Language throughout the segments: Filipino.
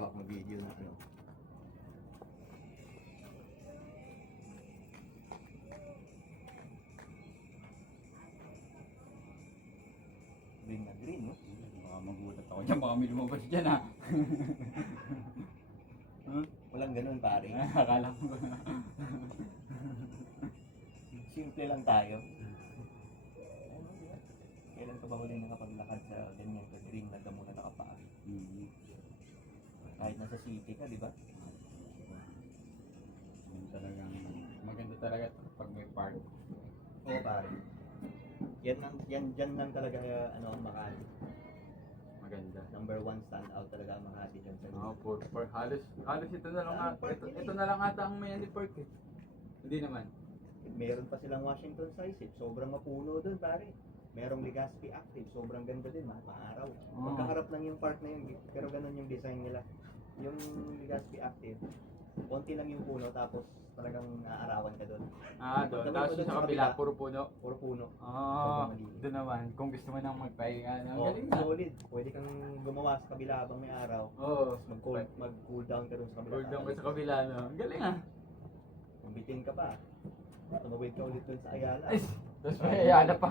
gagawa akong video na ano. Green na green, no? Baka magulat ako dyan, baka may lumabas dyan ha. Walang ganun, pare. Akala ko ba? Simple lang tayo. Kailan ka ba huli nakapaglakad sa ganyan ka green na damo na nakapaa? Kahit nasa city ka, di ba? Maganda talaga pag may park. Oo, pare. Yan lang talaga ano ang Makati. Maganda. Number 1 standout talaga ang Makati dyan sa Oo, for halos ito na lang ito na lang ata ang may park eh. Hindi naman. Meron pa silang Washington Size, sobrang mapuno doon, pare. Merong Legazpi Active, sobrang ganda din, maaraw. Magkaharap lang yung park na yun, pero ganun yung design nila. Yung Legazpi Active, konti lang yung puno, tapos talagang aarawan ka doon. Doon. Tapos sa kabila, puro puno. Puro puno. Doon naman, kung gusto mo nang magpahinga, galing na. Solid. Pwede kang gumawa sa kabila habang may araw. Oo. Mag-cool down ka doon sa kabila. Cool down ka sa kabila, no? Galing ah. Mabitin ka pa. Tumawid ka ulit doon sa Ayala. Ay, tapos may Ayala pa.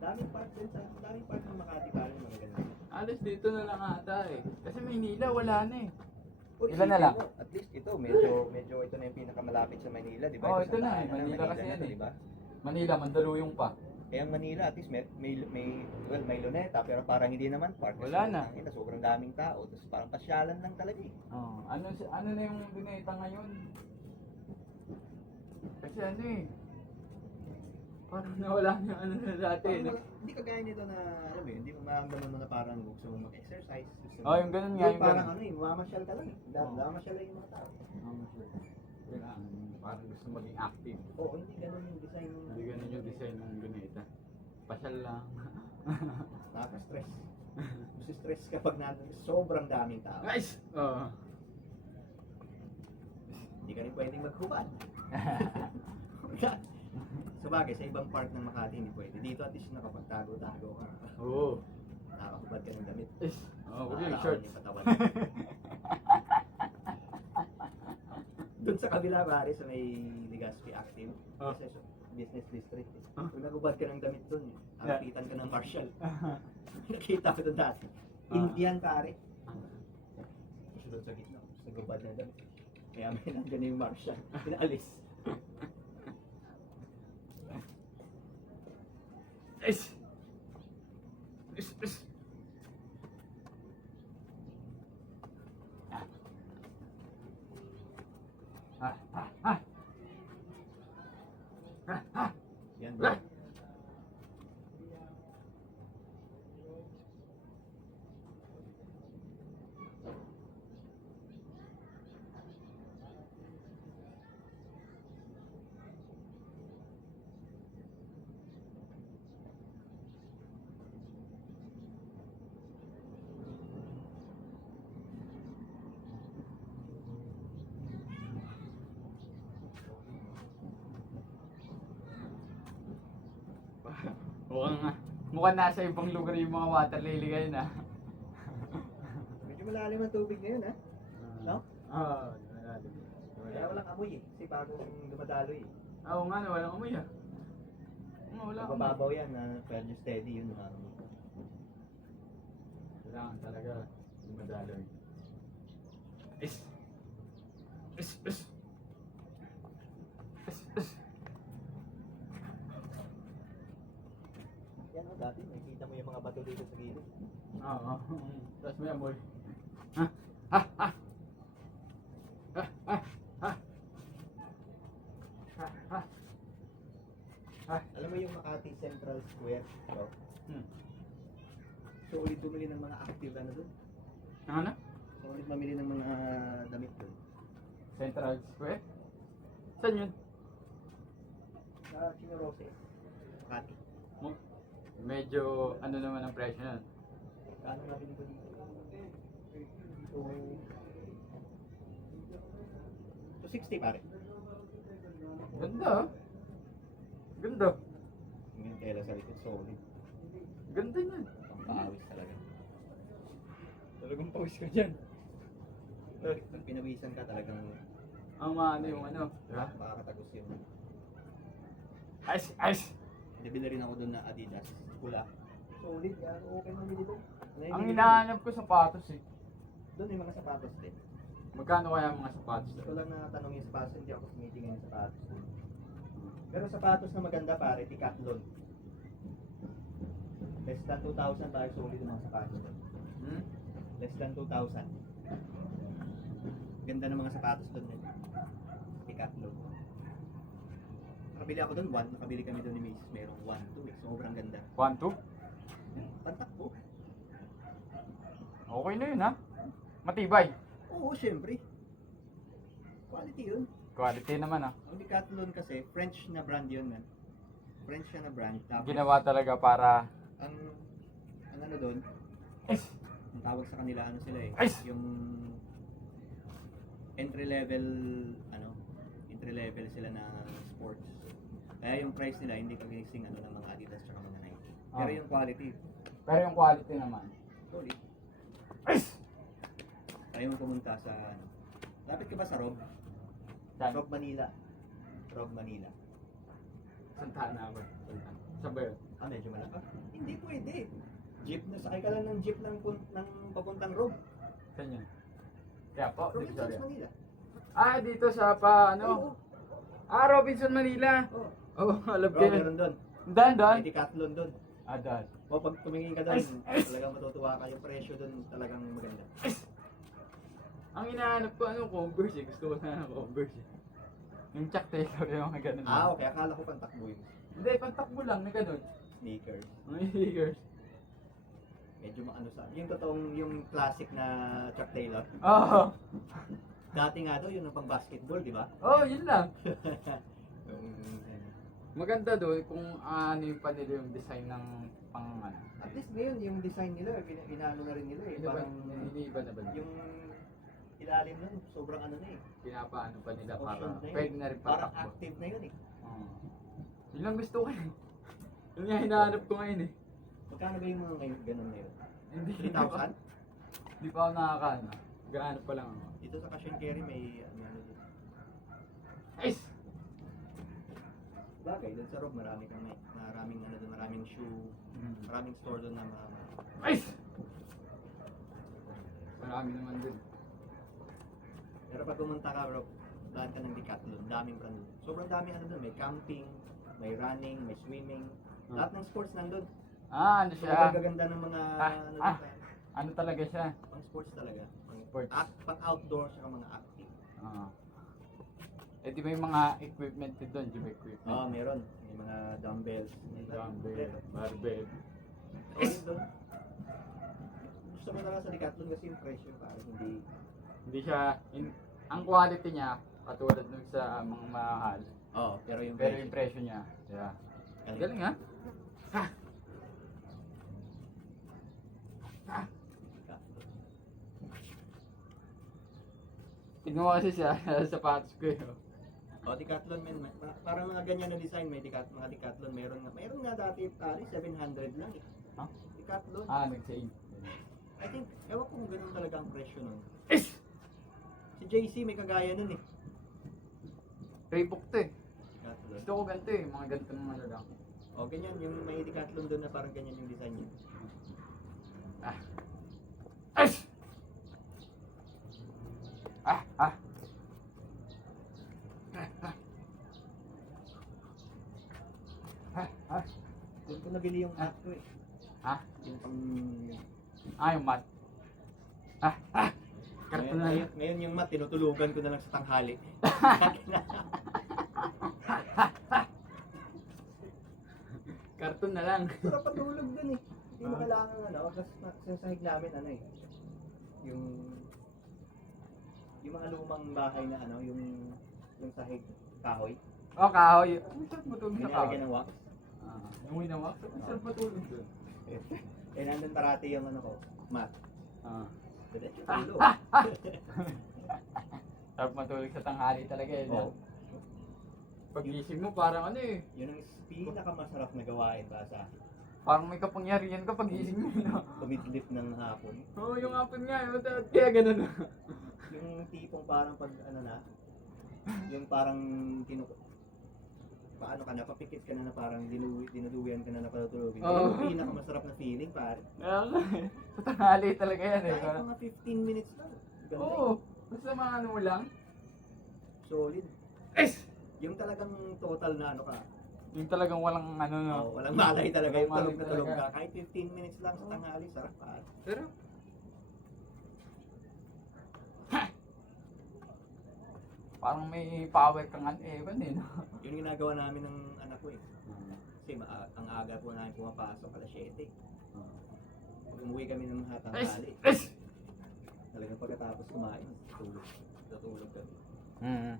Daming part ng Makati pare na magaganda. Alas dito na lang ata eh. Kasi Maynila, wala na eh. Ilan na lang? At least ito, medyo ito na yung pinakamalapit sa Manila, di ba? Ito na eh. Manila kasi yan eh. Di ba? Manila, Mandaluyong pa. Eh ang Manila, at least may luneta, pero parang hindi naman park. Wala na. Sobrang daming tao, tapos parang pasyalan lang talaga eh. Ano na yung bineta ngayon? Kasi ano eh. Parang nawala na ano na dati. Hindi kagaya nito na, alam mo yun, hindi mo maramdaman mo na parang gusto mo mag-exercise. Yung ganun nga, yung parang ganun. ano eh, mamamasyal ka lang. Mamamasyal lang yung mga tao. Parang gusto maging active. Oo, hindi ganun yung design. Hindi ganun yung design ng bineta. Pasyal lang. Nakaka-stress. Gusto stress kapag nandun, sobrang daming tao. Nice! Hindi ka rin pwedeng maghubad. Sabagay, sa ibang part ng Makati hindi pwede. Dito at least nakapagtago-tago ka. Oo. Nakakahubad ka ng damit. Huwag yung shorts. Yung katawan. Doon sa kabila pare sa may Legazpi Active, business district. Kung nagubad ka ng damit doon, nakapitan ka ng marshal. Nakita ko doon dati. Indian pare. Kasi doon sa gitna, nagubad ng damit. Kaya may nandiyan na yung marshal. Pinaalis. Yan bro. Mukhang nasa ibang lugar yung mga water lily ngayon ah. Medyo malalim ang tubig ngayon ha? No? Malalim. Kaya walang amoy eh. Kasi bagong dumadaloy eh. Oo nga na, walang amoy ah. Wala amoy. Mababaw yan na medyo steady yun. Kailangan talaga dumadaloy. Yan o, dati nakikita mo yung mga bato dito sa gilid. Oo. Tapos may amoy. Alam mo yung Makati Central Square, bro? So ulit bumili ng mga active ano doon? Ano? So ulit mamili ng mga damit doon. Central Square? Saan yun? Sa Chinarose, Makati. Medyo ano naman ang presyo nun? Kano nabili ko dito? So 60 pare. Ganda ah. Ganda. Yung tela sa likod, solid. Ganda niyan. Pampawis talaga. talagang pawis ka dyan. Pag pinawisan ka talagang Ang maano yung ano. Diba? makakatagos yung... Ice! Nabili rin ako doon na Adidas, pula. Solid yan, okay man dito. Ang hinahanap ko sapatos eh. Doon may mga sapatos din. Magkano kaya ang mga sapatos? Gusto ko lang na tanong yung sapatos, hindi ako sumitingin ng sapatos. Pero sapatos na maganda pare, Decathlon. Less than 2,000 tayo solid yung mga sapatos doon. Hmm? Less than 2,000. Ganda ng mga sapatos doon. Decathlon. Nakabili ako doon, nakabili kami doon ni Macy's. Merong 1, 2 eh. Sobrang ganda. 1, 2? Pantakbo. Okay na yun ha. Matibay. Oo, syempre. Quality yun. Quality naman ha. Ang Decathlon kasi, French na brand yun man. French na brand. Tapos, Ginawa talaga para... ang ano doon, Ice! ang tawag sa kanila, ano sila eh. Ice! Yung entry level sila na sports. Kaya yung price nila, hindi kagising ano ng mga Adidas tsaka mga Nike. Pero yung quality, Pero yung quality naman. solid. Ice! Kaya mo pumunta sa ano. Lapit ka ba sa Rob? Saan? Rob Manila. Rob Manila. Santana ba? Sa ba yun? Ah, medyo malapit. Hindi pwede. Jeep na, sakay ka lang ng jeep ng papuntang Rob. Saan yun? Kaya po, Robinsons, Victoria. Manila. Ah, dito sa pa, ano? Oo. Ah, Robinson, Manila. Oo. Oh, alam ko Rob, yun. meron doon. Dan. May Decathlon doon. Ah, Dan. O pag tumingin ka doon, talagang matutuwa ka. Yung presyo doon talagang maganda. Ang hinahanap ko, ano, Converse eh. Gusto ko sana ng Converse eh. Yung Chuck Taylor, yung mga ganun. Ah, okay. Akala ko pantakbo yun. Hindi, pantakbo lang na ganun. Sneakers. Mga sneakers. Medyo maano sa... Yung totoong, yung classic na Chuck Taylor. Oo. Dati nga daw, yun ang pang basketball, di ba? Oh, yun lang. Yung- Maganda doon kung ano yung pa nila yung design ng pang ano. At least ngayon, yung design nila, inaano na rin nila eh. Iniba, Parang iniba na ba? yung ilalim nun, sobrang ano na eh. Pinapaano pa nila para Options na yun. pwede na rin Parang patakbo. active na yun eh. Oo. Yun lang gusto ko eh. Yun nga hinahanap ko ngayon eh. Magkano ba yung mga ngayon, ganun na yun? Hindi 3,000? Hindi pa ako nakakaano. Gaano pa lang ako. Dito sa Cash and Carry may ano dito. Nice! Bagay, doon sa Rob maraming ano doon, maraming shoe, maraming store doon na mga Nice! Marami naman din. pero pag pumunta ka Rob, daan ka ng Decathlon, daming brand. Sobrang dami ano doon, may camping, may running, may swimming, lahat ng sports nandun. Ah, ano Sobrang siya? gaganda ng mga ano doon, Ano talaga siya? pang sports talaga. Sports. Pang outdoor saka mga active. Ah. Eh di ba yung mga equipment din doon? Gym equipment? Oo, meron. May mga dumbbells, may Dumbbell, barbell. Solid doon. Gusto ko talaga sa Decathlon kasi yung presyo parang Hindi siya, ang quality niya, katulad nung sa mga mahal. Oo, pero yung Pero yung presyo niya, yeah. Galing ha? Tignan mo kasi siya, sapatos ko yun. Decathlon men, parang mga ganyan na design may mga Decathlon meron nga dati pare 700 lang eh. Ha? Decathlon. Ah, nag-save. I think ewan ko kung ganun talaga ang presyo nun. Is! Si JC may kagaya nun eh. Reebok to eh. Decathlon. Gusto ko ganito eh, mga ganito mga lalaki. O ganyan yung may Decathlon doon na parang ganyan yung design niya. Ah. Is! Ah, ah. Doon ko nabili yung hat ko eh. Ha? Yung pang... Ah, yung mat. Karton na yun. Ngayon yung mat, tinutulugan ko na lang sa tanghali. Karton na lang. Sarap patulog dun eh. Hindi mo kailangan ano, kasi sa sahig namin ano eh. Yung mga lumang bahay na ano, yung sahig kahoy. Oh, kahoy. Ang sarap matulog sa kahoy. Nilalagyan ng wax. Ah, yung winawak, ang sarap matulog dun. Eh nandun parati yung ano ko, mat. Ah. Diretso tulog. Sarap matulog sa tanghali talaga eh. Oo. Pagising mo parang ano eh. Yun ang pinakamasarap na gawain para sa akin. Parang may kapangyarihan ka pag gising mo, no? Kumidlip ng hapon. Oo, yung hapon nga, yun, kaya ganun na. Yung tipong parang pag ano na, yung parang paano ka na, papikit ka na parang dinuduyan ka na patutulogin. Oo. Yung pinakamasarap na feeling, pare. Kaya nga, sa tanghali talaga yan eh. Kahit mga 15 minutes lang. Ganda Oo, basta mga ano mo lang. Solid. Es! Yung talagang total na ano ka, Yung talagang walang ano, no? walang malay talaga. Yung Walang tulog na malay tulog ka. talaga. Kahit 15 minutes lang sa tanghali, sarap pare. Pero, parang may power kang ewan eh, no? Yun yung ginagawa namin ng anak ko eh. Kasi ang aga po namin pumapasok alas 7. Pag umuwi kami ng tanghali, Es! talagang pagkatapos kumain, tutulog kami. Mm.